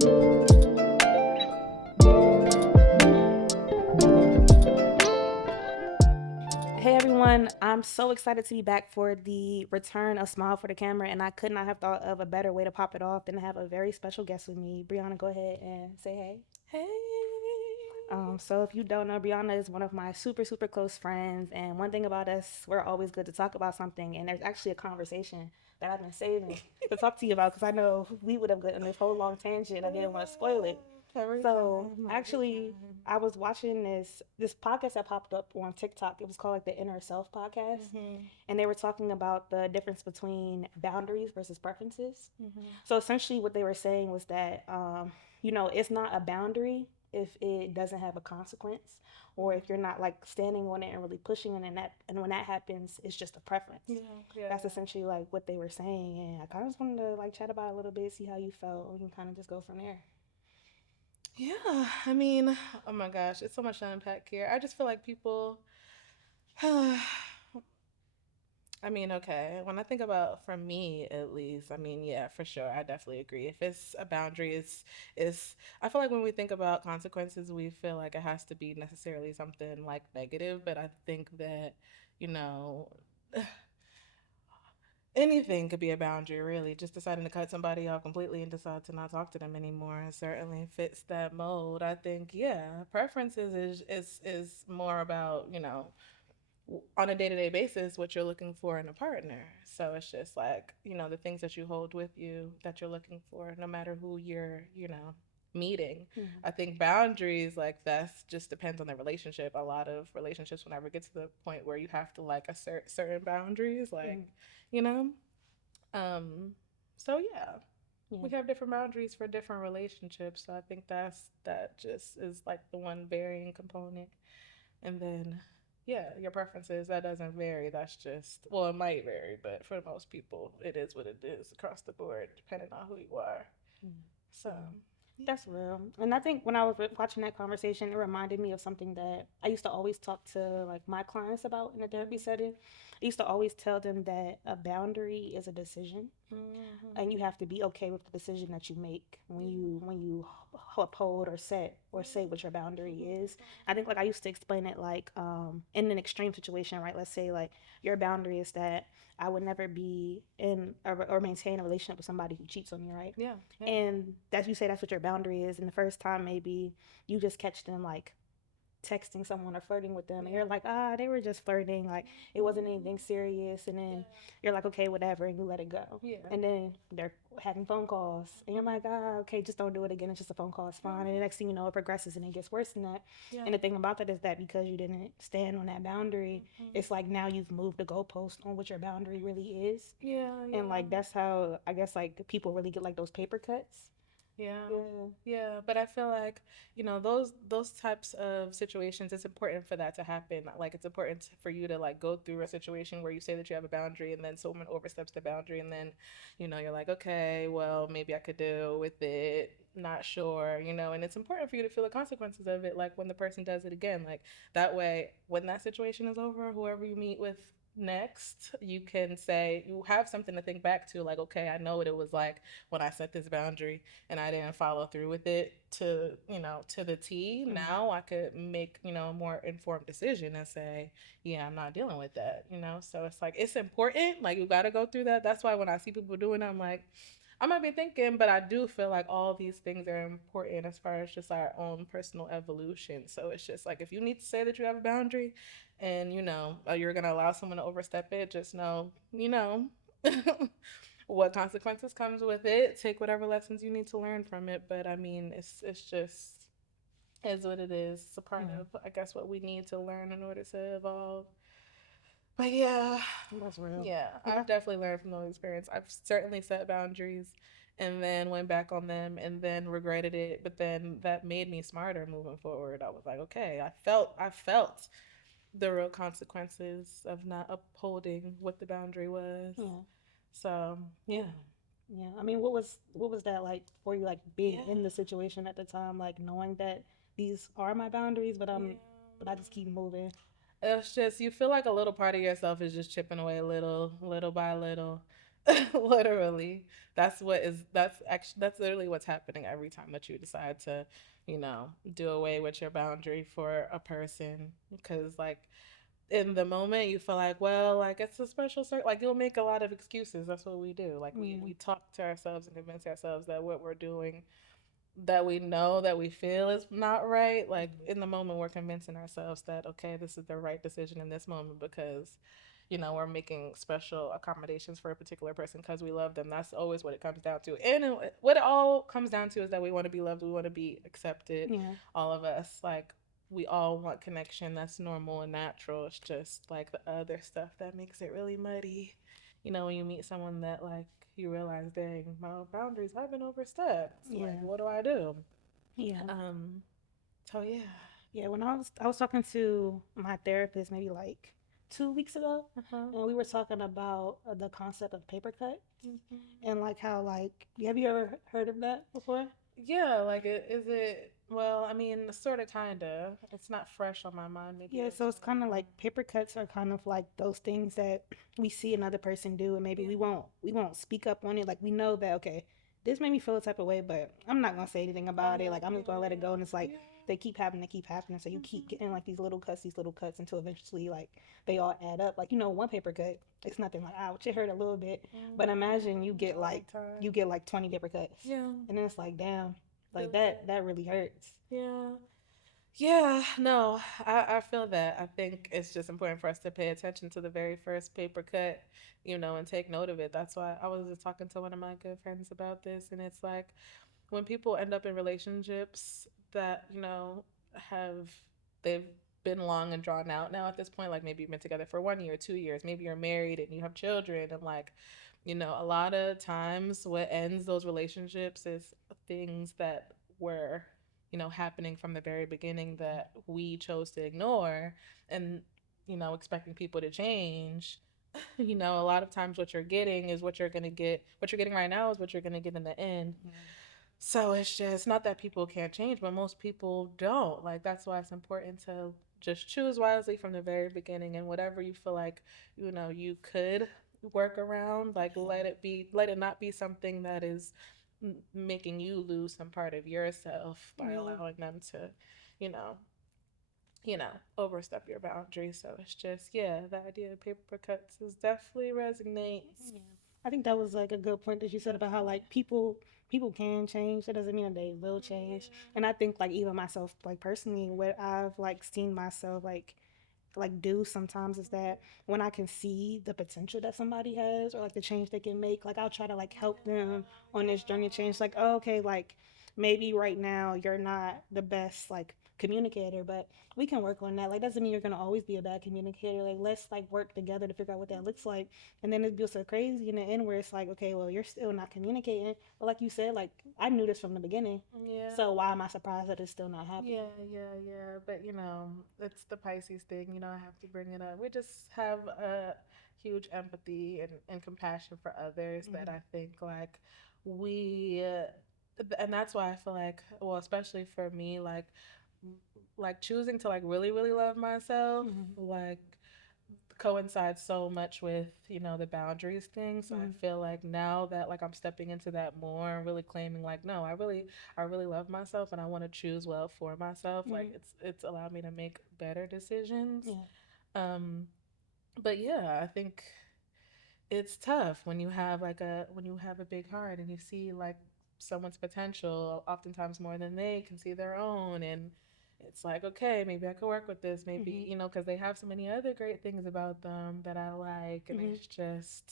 Hey everyone, I'm so excited to be back for the return of Smile for the Camera, and I could not have thought of a better way to pop it off than to have a very special guest with me. Brianna, go ahead and say hey. Hey. So if you don't know, Brianna is one of my super close friends, and one thing about us, we're always good to talk about something, and there's actually a conversation that I've been saving to talk to you about because I know we would have gotten this whole long tangent. I didn't want to spoil it. Every So time, every actually, time. I was watching this podcast that popped up on TikTok. It was called like the Inner Self podcast, Mm-hmm. and they were talking about the difference between boundaries versus preferences. Mm-hmm. So essentially, what they were saying was that it's not a boundary if it doesn't have a consequence, or if you're not like standing on it and really pushing it, and when that happens, it's just a preference. Yeah, yeah, That's essentially like what they were saying, and I kind of just wanted to like chat about it a little bit, see how you felt, and kind of just go from there. yeah. I mean, oh my gosh, it's so much to unpack here. I just feel like people. I mean, okay. When I think about, for me at least, I mean, yeah, for sure, I definitely agree. If it's a boundary, is I feel like when we think about consequences, we feel like it has to be necessarily something like negative. But I think that, you know, anything could be a boundary, really. Just deciding to cut somebody off completely and decide to not talk to them anymore certainly fits that mold. I think, yeah, preferences is more about, on a day to day basis, what you're looking for in a partner. So it's just like, the things that you hold with you that you're looking for, no matter who you're, meeting. Mm-hmm. I think boundaries, like, that's just depends on the relationship. A lot of relationships, whenever get to the point where you have to like assert certain boundaries, like, Mm-hmm. you know, um, so yeah, Yeah. we have different boundaries for different relationships. So I think that just is like the one varying component. And then, yeah, your preferences, that doesn't vary. That's just, well, it might vary, but for most people, it is what it is across the board, depending on who you are. Mm-hmm. So, Yeah. yeah. That's real. And I think when I was watching that conversation, it reminded me of something that I used to always talk to like my clients about in a therapy setting. I used to always tell them that a boundary is a decision, Mm-hmm. and you have to be okay with the decision that you make when Yeah. you uphold or set or say what your boundary is. I think like I used to explain it like in an extreme situation, right? Let's say like your boundary is that I would never be in or maintain a relationship with somebody who cheats on me, right? Yeah. Yeah. And that you say that's what your boundary is, and the first time maybe you just catch them like texting someone or flirting with them, and you're like, they were just flirting, like it wasn't anything serious, and Yeah. then you're like, okay, whatever, and you let it go. Yeah. And then they're having phone calls, and you're like, okay, just don't do it again, it's just a phone call, it's fine. And the next thing you know, it progresses and it gets worse than that. Yeah. And the thing about that is that because you didn't stand on that boundary, it's like now you've moved the goalpost on what your boundary really is. Yeah. And Yeah. like that's how I guess like people really get like those paper cuts. Yeah. Yeah. Yeah, but I feel like, those types of situations, it's important for that to happen. Like, it's important for you to like go through a situation where you say that you have a boundary and then someone oversteps the boundary, and then, you're like, okay, well, maybe I could deal with it. Not sure, and it's important for you to feel the consequences of it, like when the person does it again. Like, that way, when that situation is over, whoever you meet with next, you can say, you have something to think back to, like, okay, I know what it was like when I set this boundary and I didn't follow through with it to the T. Mm. Now I could make, a more informed decision and say, yeah, I'm not dealing with that. So it's like, it's important. Like, you got to go through that. That's why when I see people doing it, I'm like, I might be thinking, but I do feel like all these things are important as far as just our own personal evolution. So it's just like, if you need to say that you have a boundary and, you're going to allow someone to overstep it, just know, what consequences comes with it. Take whatever lessons you need to learn from it. But I mean, it's just is what it is. It's a part Yeah. of, I guess, what we need to learn in order to evolve. But yeah, That's real. yeah, Yeah. I've definitely learned from those experiences. I've certainly set boundaries and then went back on them and then regretted it. But then that made me smarter moving forward. I was like, okay, I felt the real consequences of not upholding what the boundary was. Yeah. So yeah. Yeah. I mean, what was that like for you, like being Yeah. in the situation at the time, like knowing that these are my boundaries, Yeah. but I just keep moving. It's just, you feel like a little part of yourself is just chipping away little by little. Literally. That's literally what's happening every time that you decide to, do away with your boundary for a person. Because, like, in the moment you feel like, well, like it's a special like you'll make a lot of excuses. That's what we do. Like we Yeah. we talk to ourselves and convince ourselves that what we're doing, that we know, that we feel is not right. Like Mhm. in the moment we're convincing ourselves that, okay, this is the right decision in this moment because we're making special accommodations for a particular person because we love them. That's always what it comes down to. And what it all comes down to is that we want to be loved, we want to be accepted. Yeah. All of us, like, we all want connection. That's normal and natural. It's just like the other stuff that makes it really muddy. When you meet someone that, like, you realize, dang, my boundaries have been overstepped. Like, Yeah. what do I do? Yeah. Um, so yeah. Yeah. When I was talking to my therapist maybe like 2 weeks ago, Uh-huh. and we were talking about the concept of paper cut Mm-hmm. and like how like have you ever heard of that before? Yeah, like is it? Well, I mean, sort of, kinda. It's not fresh on my mind. Maybe Yeah, you'll so it's tell me kind of more. like paper cuts are kind of like those things that we see another person do, and maybe Yeah. we won't speak up on it. Like we know that okay, this made me feel a type of way, but I'm not gonna say anything I about it. know. Like I'm Yeah, just gonna let it go, and it's like yeah, they keep happening. So yeah. you keep getting like these little cuts until eventually like they all add up. Like one paper cut, it's nothing like ouch, it hurt a little bit, but imagine A lifetime. you get like 20 paper cuts, Yeah. and then it's like damn, like Feels that. that really hurts. Yeah. Yeah, no, I feel that. I think it's just important for us to pay attention to the very first paper cut, and take note of it. That's why I was just talking to one of my good friends about this, and it's like when people end up in relationships that, have they've been long and drawn out now at this point, like maybe you've been together for 1 year, 2 years, maybe you're married and you have children, and like, a lot of times what ends those relationships is things that were, happening from the very beginning that we chose to ignore, and, expecting people to change. A lot of times what you're getting is what you're going to get. What you're getting right now is what you're going to get in the end. So it's just not that people can't change, but most people don't. Like, that's why it's important to just choose wisely from the very beginning, and whatever you feel like, you could work around, like let it not be something that is making you lose some part of yourself by Yeah. allowing them to, you know, overstep your boundaries. So it's just, yeah, the idea of paper cuts is definitely resonates. Yeah. I think that was like a good point that you said about how Definitely. like people can change. That doesn't mean that they will change. And I think like even myself, like personally, what I've like seen myself like do sometimes is that when I can see the potential that somebody has or like the change they can make, like I'll try to like help them on this journey of change. Like, oh, okay, like maybe right now you're not the best like communicator, but we can work on that. Like doesn't mean you're gonna always be a bad communicator. Like let's like work together to figure out what that looks like. And then it feels so crazy in the end where it's like, okay, well you're still not communicating. But like you said, like I knew this from the beginning. Yeah. So why am I surprised that it's still not happening? Yeah. But it's the Pisces thing. I have to bring it up. We just have a huge empathy and compassion for others that Mm-hmm. I think, like, we, and that's why I feel like, well, especially for me, like choosing to, like, really, really love myself, Mm-hmm. like, coincides so much with, the boundaries thing. So I Mm-hmm. feel like now that, like, I'm stepping into that more and really claiming, like, no, I really love myself and I want to choose well for myself. Like, Mm-hmm. it's allowed me to make better decisions. Yeah. um but yeah, I think it's tough when you have a big heart and you see, like, someone's potential oftentimes more than they can see their own, and it's like, okay, maybe I could work with this, maybe, Mm-hmm. because they have so many other great things about them that I like, and Mm-hmm. it's just,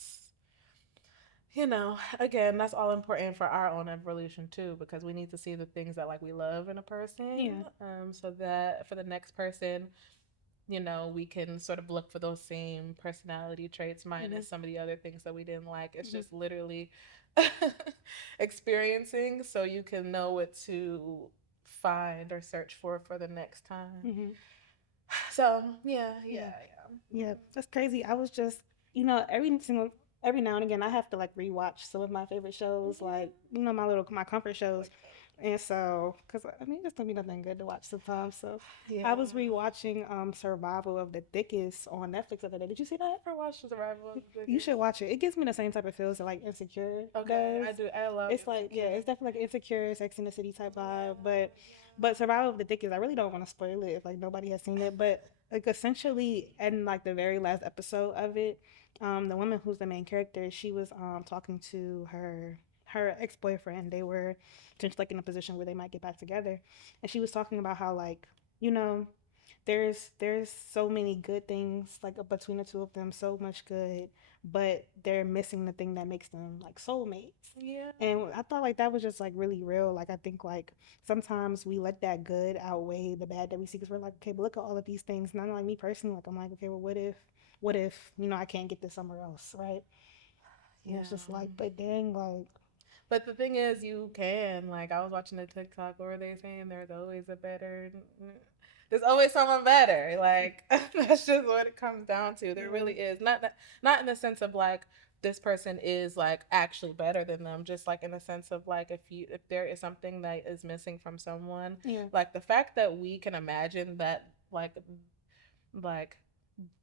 again, that's all important for our own evolution too, because we need to see the things that, like, we love in a person, Yeah. so that for the next person, we can sort of look for those same personality traits Mm-hmm. minus some of the other things that we didn't like. It's Mm-hmm. just literally experiencing so you can know what to find or search for the next time. Mm-hmm. So, yeah, Yeah. yeah. Yeah. That's crazy. I was just, every now and again I have to like rewatch some of my favorite shows, like my comfort shows. And so, because I mean, just don't be nothing good to watch sometimes. So, Yeah. I was rewatching Survival of the Thickest on Netflix the other day. Did you see that? I watched Survival of the You should Biggest. watch it. It gives me the same type of feels that like Insecure Okay, does. I do. I love It's like, yeah, Insecure. it's definitely like Insecure, Sex in the City type Yeah, vibe. But yeah. Survival of the Thickest, I really don't want to spoil it if like nobody has seen it. But like essentially, in like the very last episode of it, the woman who's the main character, she was talking to her ex boyfriend. They were potentially like in a position where they might get back together, and she was talking about how like you know there's so many good things like between the two of them, so much good, but they're missing the thing that makes them like soulmates. Yeah. And I thought like that was just like really real. Like I think like sometimes we let that good outweigh the bad that we see because we're like, okay, but look at all of these things. And I'm like me personally, like I'm like, okay, well, what if I can't get this somewhere else, right? And Yeah. it's just like, but dang, like, But the thing is, you can. Like, I was watching a TikTok where they saying there's always a better. There's always someone better. Like, that's just what it comes down to. There yeah, really is. Not in the sense of like this person is like actually better than them. Just like in the sense of like if there is something that is missing from someone, yeah, like the fact that we can imagine that like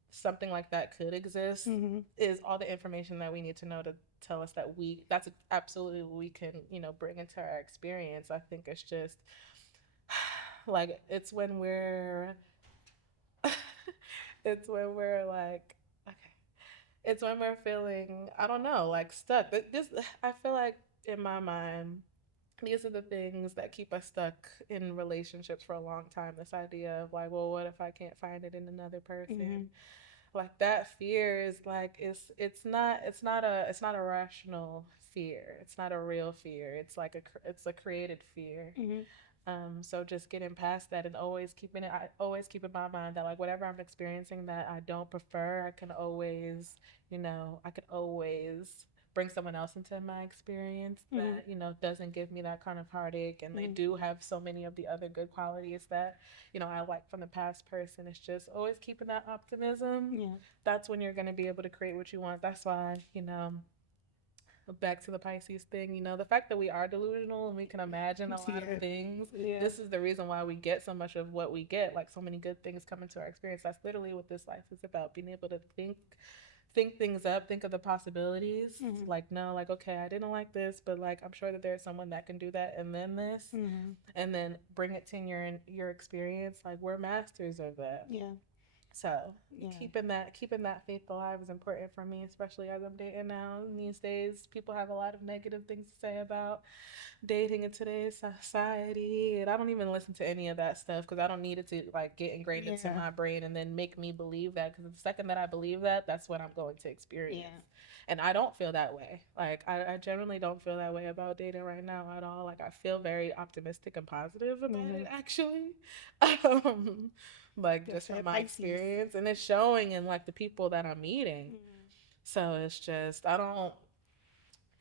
something like that could exist mm-hmm. is all the information that we need to know to tell us that that's absolutely what we can bring into our experience. I think it's just like it's when we're like okay, it's when we're feeling, I don't know, like stuck. This I feel like in my mind these are the things that keep us stuck in relationships for a long time. This idea of like, well, what if I can't find it in another Mm-hmm. person? Like that fear is like it's not a rational fear. It's not a real fear. It's like it's a created fear. Mm-hmm. So just getting past that and I always keep in my mind that like whatever I'm experiencing that I don't prefer, I can always bring someone else into my experience Mm-hmm. that doesn't give me that kind of heartache, and they Mm-hmm. do have so many of the other good qualities that I like from the past person. It's just always keeping that optimism. Yeah. That's when you're going to be able to create what you want. That's why back to the Pisces thing, the fact that we are delusional and we can imagine a lot of Yeah. things. Yeah. This is the reason why we get so much of what we get, like so many good things come into our experience. That's literally what this life is about, being able to think things up, think of the possibilities. Mm-hmm. Like, no, like, okay, I didn't like this, but like I'm sure that there's someone that can do that and then this, Mm-hmm. and then bring it to your experience. Like, we're masters of that. Yeah. So Yeah. keeping that faith alive is important for me, especially as I'm dating now. These days, people have a lot of negative things to say about dating in today's society, and I don't even listen to any of that stuff because I don't need it to like get ingrained into Yeah. my brain and then make me believe that. Because the second that I believe that, that's what I'm going to experience. Yeah. And I don't feel that way. Like I generally don't feel that way about dating right now at all. Like I feel very optimistic and positive about Mm-hmm. it actually. Um, like That's just from that my Pisces. experience, and it's showing in like the people that I'm meeting. Mm-hmm. So it's just I don't.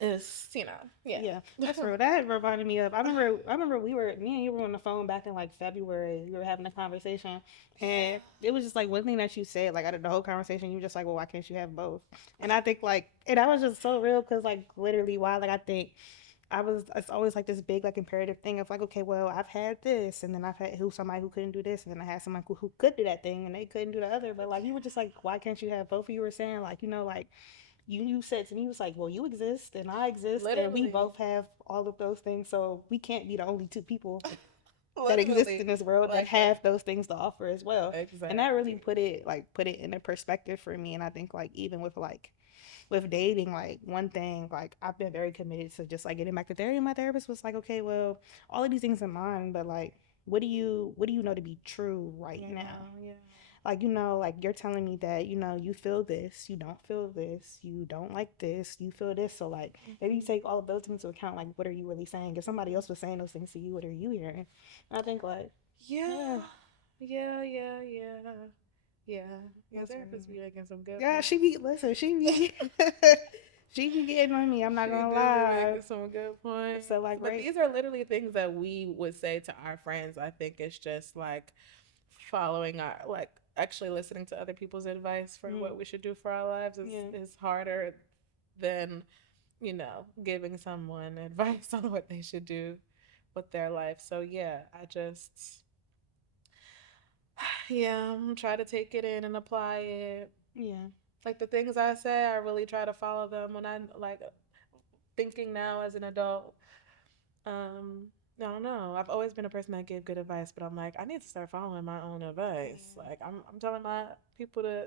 It's yeah. Yeah, that's real. That reminded me of. I remember me and you were on the phone back in like February. We were having a conversation, and it was just like one thing that you said. Like out of the whole conversation, you were just like, "Well, why can't you have both?" And I think like, and that was just so real because like literally, why? Like I think it's always like this big like imperative thing of like, okay, well, I've had this, and then I've had somebody who couldn't do this, and then I had somebody who could do that thing, and they couldn't do the other. But like you were just like, why can't you have both? You were saying like, like you said to me, you was like, well, you exist and I exist, and we Literally, both have all of those things, so we can't be the only two people that exist in literally, this world that like that. have those things to offer as well. And that really Exactly. put it in a perspective for me. And I think like even with dating, like one thing, like I've been very committed to just like getting back to therapy. My therapist was like, okay, well, all of these things in mind, but like what do you know to be true right Yeah, now? yeah. Like, like you're telling me that, you feel this, you don't feel this, you don't like this, you feel this. So like maybe you Mhm. take all of those things into account, like what are you really saying? If somebody else was saying those things to you, what are you hearing? And I think like, yeah, Yeah, yeah, yeah, yeah, yeah. Your that's therapist really be making some good yeah, points. she be she be getting on me, I'm not She gonna do be lie. making some good points. So like But right these are literally things that we would say to our friends. I think it's just like following our like actually listening to other people's advice for mm, what we should do for our lives yeah. is harder than giving someone advice on what they should do with their life. So yeah, I just yeah, try to take it in and apply it. Yeah. Like the things I say, I really try to follow them when I like thinking now as an adult. I don't know. I've always been a person that gave good advice, but I'm like, I need to start following my own advice. Yeah. Like I'm telling my people to,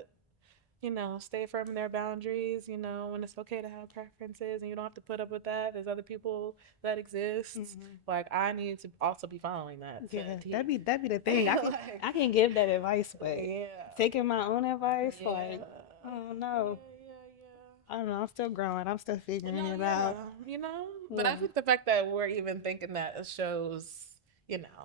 stay firm in their boundaries, when it's okay to have preferences and you don't have to put up with that. There's other people that exist. Hmm. Like I need to also be following that to a Yeah, T. that'd be the thing. Like, I can give that advice, but yeah. taking my own advice, Yeah. like, I don't Yeah, know. yeah, I don't know. I'm still growing. I'm still yeah. figuring No, it yeah, out. but I Yeah. think the fact that we're even thinking that shows,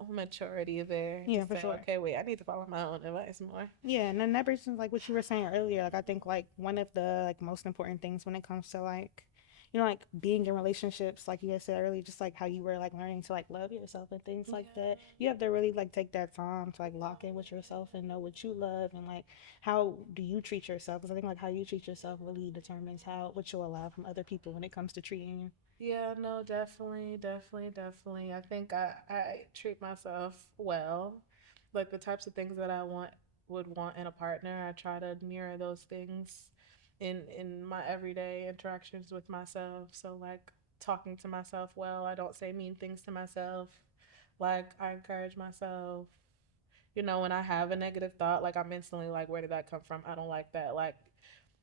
maturity there to Yeah, for say, sure. okay, wait, I need to follow my own advice more. Yeah, and then that brings me, like what you were saying earlier. Like I think like one of the like most important things when it comes to like like being in relationships, like you had said earlier, just like how you were like learning to like love yourself and things Yeah, like that. You have to really like take that time to like lock in with yourself and know what you love and like how do you treat yourself. Because I think like how you treat yourself really determines how what you allow from other people when it comes to treating you. yeah, no, definitely, definitely, definitely. I think I treat myself well. Like the types of things that I would want in a partner, I try to mirror those things in my everyday interactions with myself. So like talking to myself well, I don't say mean things to myself. Like I encourage myself. When I have a negative thought, like I'm instantly like, where did that come from? I don't like that. Like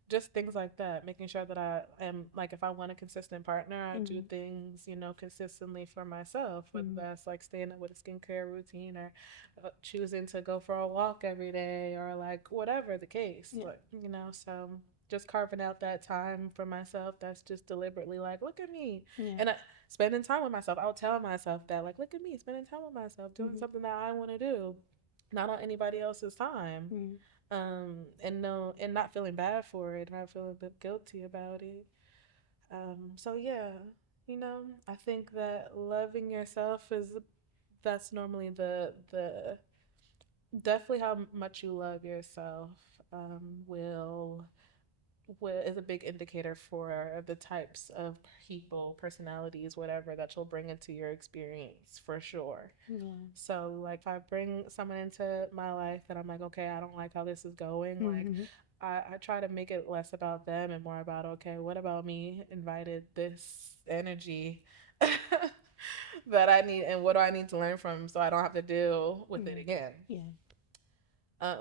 just things like that, making sure that I am like, if I want a consistent partner, I do Mm-hmm. things, consistently for myself, whether Mm-hmm. that's like staying up with a skincare routine or choosing to go for a walk every day or like whatever the case, Yeah. like, so just carving out that time for myself that's just deliberately like, look at me. Yeah. And spending time with myself, I'll tell myself that, like, look at me spending time with myself, doing Mm-hmm. something that I want to do, not on anybody else's time. Mm-hmm. And no, and not feeling bad for it, not feeling a bit guilty about it. So yeah, I think that loving yourself is that's normally the definitely how much you love yourself will is a big indicator for the types of people, personalities, whatever that you'll bring into your experience for sure. Yeah. So, like, if I bring someone into my life and I'm like, okay, I don't like how this is going, like, Mm-hmm. I try to make it less about them and more about, okay, what about me invited this energy that I need, and what do I need to learn from so I don't have to deal with it Yeah. again? Yeah.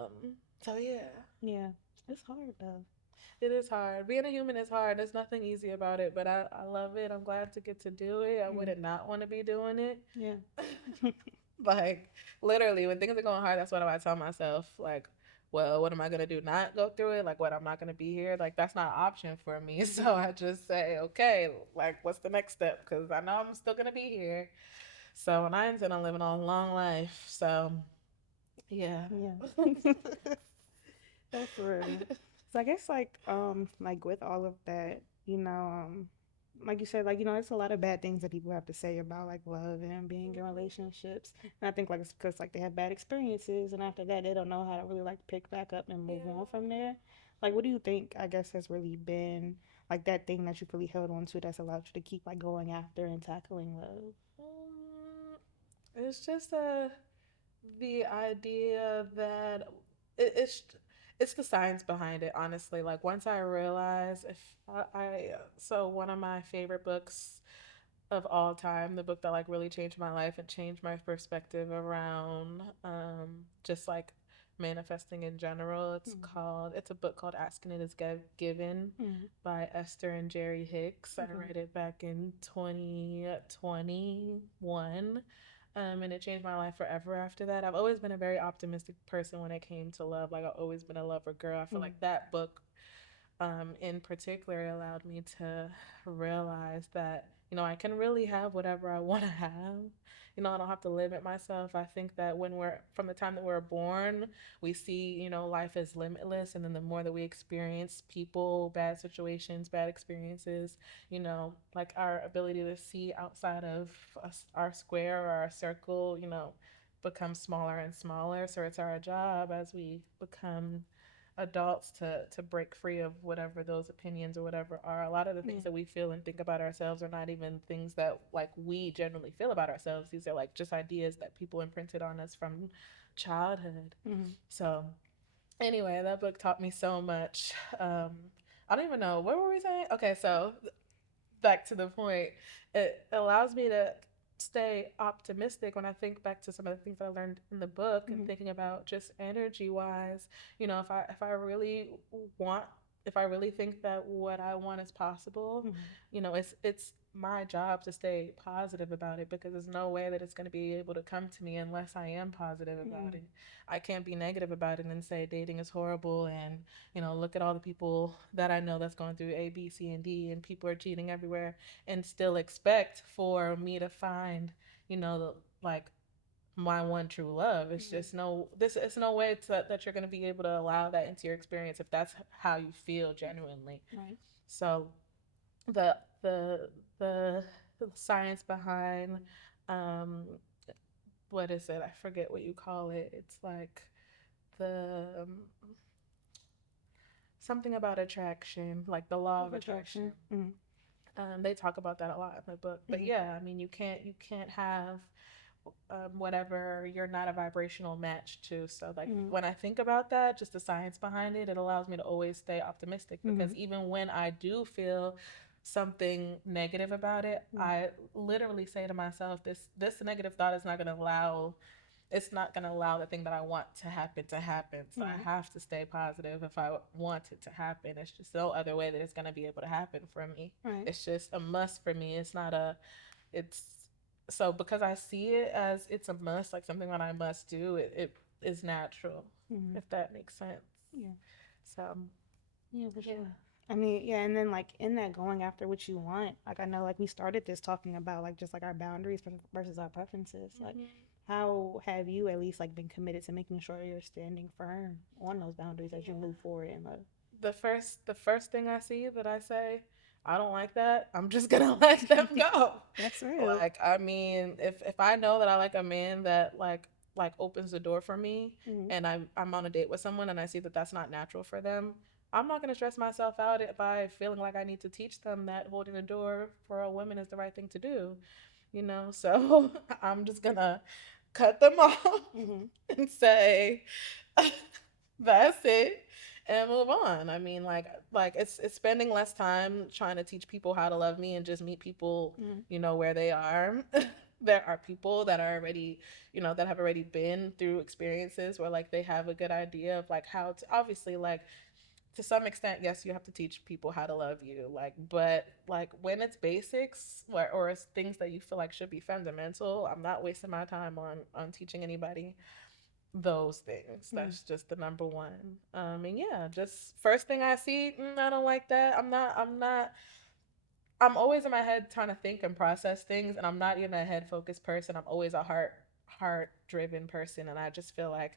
So yeah, Yeah. It's hard though. it is hard. Being a human is hard. There's nothing easy about it, but I love it. I'm glad to get to do it. I Mm. wouldn't not want to be doing it. Yeah. Like literally, when things are going hard, that's what I tell myself. Like, well, what am I gonna do? Not go through it? Like, what? I'm not gonna be here? Like, that's not an option for me. So I just say, okay, like, what's the next step? Because I know I'm still gonna be here. So, and I intend on living a long life. So, yeah. Yeah. That's real. So I guess like with all of that, like you said, like it's a lot of bad things that people have to say about like love and being in relationships. And I think like it's because like they have bad experiences, and after that they don't know how to really like pick back up and move on from there. Like, what do you think? I guess has really been like that thing that you've really held on to that's allowed you to keep like going after and tackling love. It's just the idea that it, it's it's the science behind it. Honestly, like once I realize if so one of my favorite books of all time, the book that like really changed my life and changed my perspective around just like manifesting in general. It's a book called Asking It Is Given Mm-hmm. by Esther and Jerry Hicks. I Okay. read it back in 2021. And it changed my life forever after that. I've always been a very optimistic person when it came to love. Like, I've always been a lover girl. I feel Mm-hmm. like that book in particular allowed me to realize that I can really have whatever I want to have. I don't have to limit myself. I think that when we're from the time that we're born, we see life is limitless, and then the more that we experience people, bad situations, bad experiences, like our ability to see outside of us, our square or our circle, becomes smaller and smaller. So it's our job as we become adults to break free of whatever those opinions or whatever are. A lot of the Yeah. things that we feel and think about ourselves are not even things that like we generally feel about ourselves. These are like just ideas that people imprinted on us from childhood. Mm-hmm. So anyway, that book taught me so much. Um, I don't even know, what were we saying? Okay, so back to the point, it allows me to stay optimistic when I think back to some of the things that I learned in the book and Mm-hmm. thinking about just energy wise. If I really want, if I really think that what I want is possible, Mm-hmm. it's my job to stay positive about it, because there's no way that it's going to be able to come to me unless I am positive about it. I can't be negative about it and say dating is horrible and look at all the people that I know that's going through A, B, C, and D, and people are cheating everywhere, and still expect for me to find, like my one true love. It's Mm-hmm. just it's no way that you're going to be able to allow that into your experience if that's how you feel genuinely. Right. So the the the science behind, um what is it? I forget what you call it. It's like the something about attraction, like the law of Of attraction. attraction. Mm-hmm. They talk about that a lot in the book. But Mm-hmm. yeah, I mean, you can't have whatever you're not a vibrational match to. So like Mm-hmm. when I think about that, just the science behind it, it allows me to always stay optimistic, Mm-hmm. because even when I do feel something negative about it, I literally say to myself, this negative thought is not going to allow, it's not going to allow the thing that I want to happen to happen. So I Right. have to stay positive if I want it to happen. It's just no other way that it's going to be able to happen for me. Right. It's just a must for me. It's not a, it's, so because I see it as it's a must, like something that I must do, it is natural, Mm-hmm. if that makes sense. Yeah. So, Yeah, for yeah. sure. I mean, yeah, and then like in that going after what you want, like I know like we started this talking about like just like our boundaries versus our preferences. Like Mm-hmm. how have you at least like been committed to making sure you're standing firm on those boundaries as you Yeah. move forward in love? The first thing I see that I say, I don't like that, I'm just gonna let them go. That's real. Like, I mean, if I know that I like a man that like opens the door for me, Mm-hmm. and I'm on a date with someone and I see that that's not natural for them, I'm not gonna stress myself out by feeling like I need to teach them that holding the door for a woman is the right thing to do. So I'm just gonna cut them off Mm-hmm. and say, that's it, and move on. I mean, like it's spending less time trying to teach people how to love me and just meet people, Mm-hmm. where they are. There are people that are already, that have already been through experiences where like they have a good idea of like how to, obviously, like to some extent, yes, you have to teach people how to love you, like, but like when it's basics, or it's things that you feel like should be fundamental, I'm not wasting my time on teaching anybody those things. Mm-hmm. That's just the number one. And yeah, just first thing I see, I don't like that. I'm always in my head trying to think and process things, and I'm not even a head focused person. I'm always a heart driven person, and I just feel like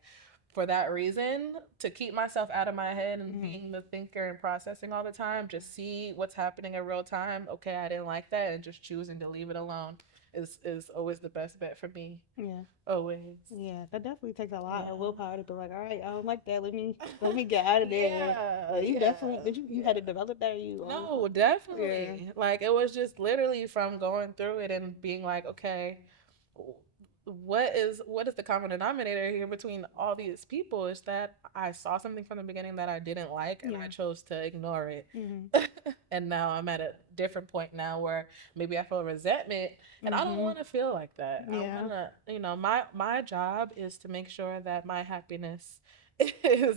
for that reason, to keep myself out of my head and Mm-hmm. being the thinker and processing all the time, just see what's happening in real time. Okay, I didn't like that, and just choosing to leave it alone is always the best bet for me. Yeah. Always. Yeah, that definitely takes a lot of Yeah. willpower to be like, all right, I don't like that. Let me get out of there. Yeah, But you yeah, definitely you had yeah. to develop that. Or you always No, yeah. definitely. Like it was just literally from going through it and being like, okay, what is the common denominator here between all these people is that I saw something from the beginning that I didn't like and I Yeah. chose to ignore it. Mhm. And now I'm at a different point now where maybe I feel resentment, and I don't Mhm. want to feel like that. I Yeah. want to, my job is to make sure that my happiness is,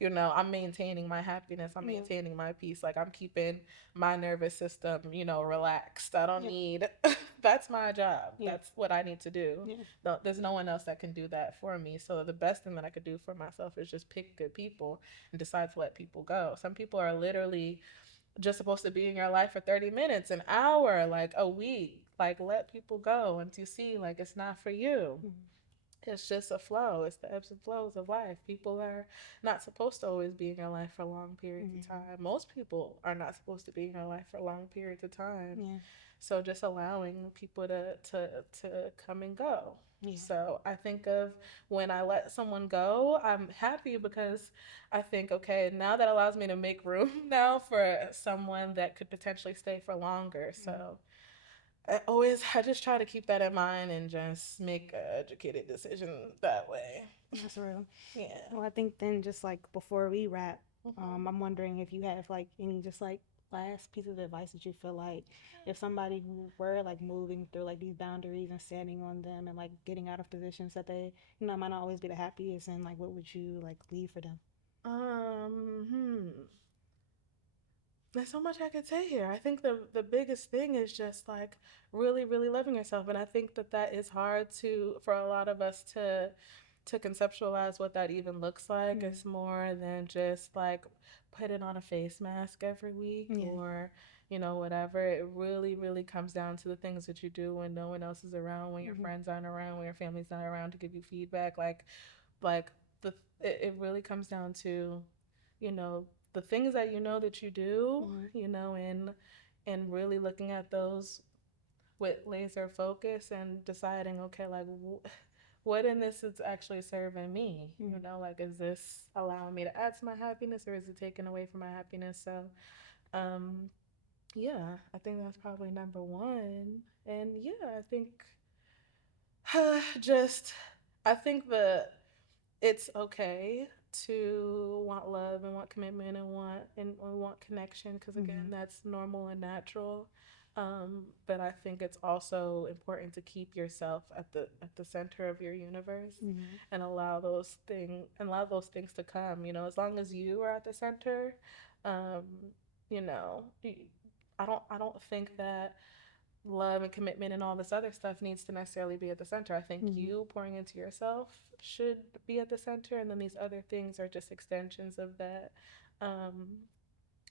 I'm maintaining my happiness, I'm Yeah. maintaining my peace, like I'm keeping my nervous system, relaxed. I don't Yeah. need that's my job. Yeah. That's what I need to do. Yeah. No, there's no one else that can do that for me. So the best thing that I could do for myself is just pick good people and decide to let people go. Some people are literally just supposed to be in your life for 30 minutes, an hour, like a week. Like let people go and to see like it's not for you. Mhm. It's just a flow. It's the ebbs and flows of life. People are not supposed to always be in your life for long periods of Mhm. time. Most people are not supposed to be in your life for long periods of time. Yeah. So just allowing people to come and go. Yeah. So I think of when I let someone go, I'm happy because I think, okay, now that allows me to make room now for someone that could potentially stay for longer. Mm-hmm. So I just try to keep that in mind and just make an educated decision that way. That's real. Yeah. Well, I think then just like before we wrap, Mm-hmm. I'm wondering if you have like any just like last piece of advice that you feel like if somebody who were like moving through like these boundaries and standing on them and like getting out of positions that they might not always be the happiest and like what would you like leave for them? Hmm. There's so much I could say here. I think the biggest thing is just like really, really loving yourself, and I think that that is hard to for a lot of us to conceptualize what that even looks like. Mm. It's more than just like putting on a face mask every week Yeah. or whatever. It really, really comes down to the things that you do when no one else is around, when your Mm-hmm. friends aren't around, when your family's not around to give you feedback. Like the it really comes down to you know the things that that you do, Mm-hmm. and really looking at those with laser focus and deciding, okay, like what in this is actually serving me, Mm-hmm. like is this allowing me to add to my happiness or is it taking away from my happiness? So um yeah, I think that's probably number one. And yeah, I think just I think that it's okay to want love and want commitment and want connection because again Mm-hmm. that's normal and natural, but I think it's also important to keep yourself at the center of your universe Mm-hmm. and allow those things to come, as long as you are at the center. um you know I don't think that love and commitment and all this other stuff needs to necessarily be at the center. I think Mm-hmm. you pouring into yourself should be at the center, and then these other things are just extensions of that. Um,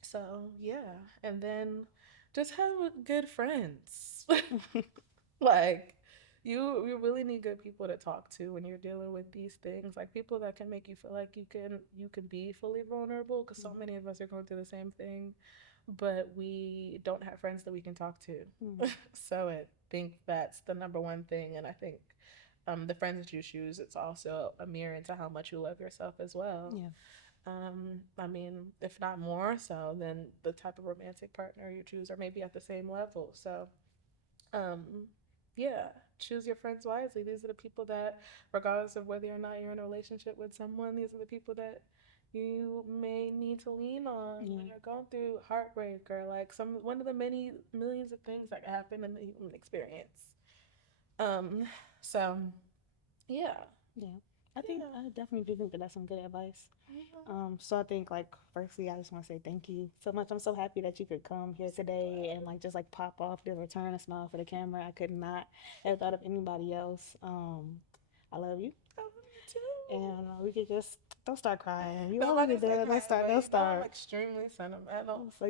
so yeah, and then just have good friends. Like you really need good people to talk to when you're dealing with these things. Like people that can make you feel like you can be fully vulnerable because so many of us are going through the same thing, but we don't have friends that we can talk to. Mm-hmm. So I think that's the number one thing, and I think the friends that you choose, it's also a mirror into how much you love yourself as well. Yeah. I mean, if not more so, then the type of romantic partner you choose are maybe at the same level. So um, yeah, choose your friends wisely. These are the people that, regardless of whether or not you're in a relationship with someone, these are the people that you may need to lean on when Yeah. you're going through heartbreak or like one of the many millions of things that happen in the human experience. Um, so yeah, Yeah. I think yeah. I definitely do think that that's some good advice. Mhm. So I think like firstly I just want to say thank you so much. I'm so happy that you could come here today and like just like pop off the return a smile for the camera. I could not have thought of anybody else. I love you. I love you And too. we could just don't start crying. You No, I'm always not get gonna start there. Don't crying, start. but Don't I'm start. extremely sentimental. So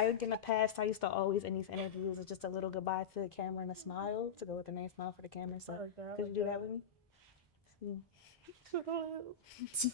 I think in the past I used to always in these interviews it's just a little goodbye to the camera and a smile to go with the name smile for the camera. I So like that. I could you like do that that. with me? To the lips.